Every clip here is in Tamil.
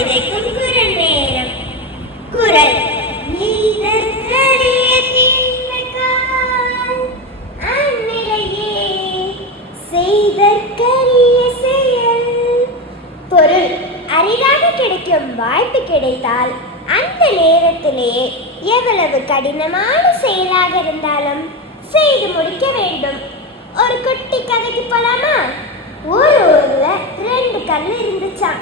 விதைக்கும் குரல் நேரம். குரல் எய்தற்கரிய திண்மைக்கால் அந்நிலையே செய்தற்கரிய செயல். பொருள்: அரிதாக கிடைக்கும் வாய்ப்பு கிடைத்தால் அந்த நேரத்திலேயே எவ்வளவு கடினமான செயலாக இருந்தாலும் செய்து முடிக்க வேண்டும். ஒரு குட்டி கதைக்கு போலாமா? ஒரு ஊர்ல 2 கல்லு இருந்துச்சாம்.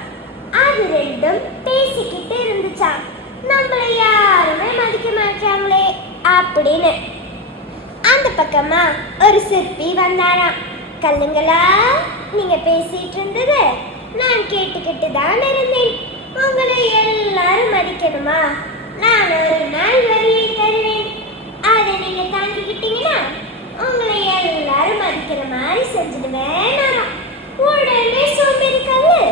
அது ரெண்டும் பேசிக்கிட்டு இருந்துச்சாம். நம்மள யாருமே மதிக்க மாட்டாங்களே அப்படின்னு. அந்த பக்கமா ஒரு சிற்பி வந்தாராம். கல்லுங்களா, நீங்க பேசிட்டு இருந்தது நான் கேட்டுக்கிட்டு தான் இருந்தேன். உங்களை எல்லாரும் மதிக்கணுமா? நான் ஒரு நாள் வரியை தருவேன். அதை நீங்க தாங்கிக்கிட்டீங்கன்னா உங்களை எல்லாரும் மதிக்கிற மாதிரி செஞ்சுடுவேன். உடனே சோம்பேறி கல்லு,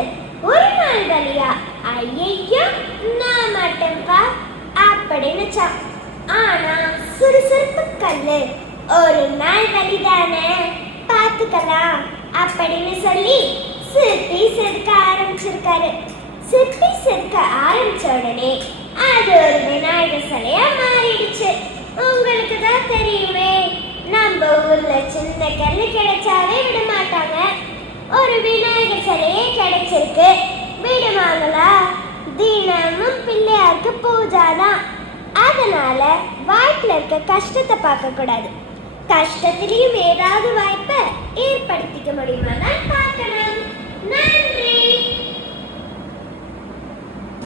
ஒரு நாள் வலியா? ஐயோ, நான் மாட்டேன்பா அப்படின்னு. ஆனா சுறுசுறுப்பு கல்லு, ஒரு நாள் வலிதானே, பார்த்துக்கலாம் அப்படின்னு சொல்லி சிற்பி செதுக்க ஆரம்பிச்சிருக்காரு. சிற்பி செதுக்க ஆரம்பிச்ச உடனே அது ஒரு விநாயகர் சிலையா மாறிடுச்சு. உங்களுக்கு தான் தெரியுமே, நம்ம ஊர்ல சின்ன கல்லு கிடைச்சாவே விட மாட்டாங்க. ஒரு விநாயகர் சிலையே கிடைச்சிருக்கு, விடுவாங்களா? தினமும் பிள்ளையாருக்கு பூஜாதான். அதனால வாய்ப்புல இருக்க கஷ்டத்தை பார்க்க கூடாது. கஷ்டத்திலையும் ஏதாவது வாய்ப்பை ஏற்படுத்திக்க முடியுமா தான் பார்க்கணும். நன்றி.